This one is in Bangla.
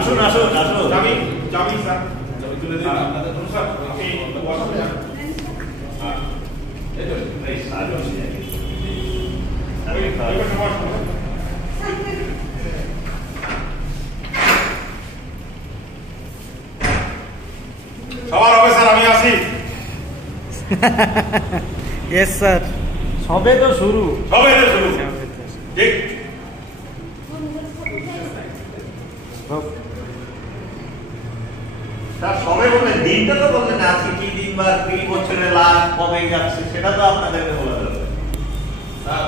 আসুন আসুন আসুন জামি জামি স্যার জামি তুলে দিন আপনাদের স্যার আপনি বসাতে যান হ্যাঁ এই তো এই স্যার বসে যান আমি এইবার সমাজ সবার হবে স্যার আমি আসি यस सर সবে তো শুরু ঠিক স্যার সবে বললেন দিনটা তো বললেন আজকে কি দিন বা কি বছরের লাস্ট কবে যাচ্ছে সেটা তো আপনাদেরকে বলা যাবে স্যার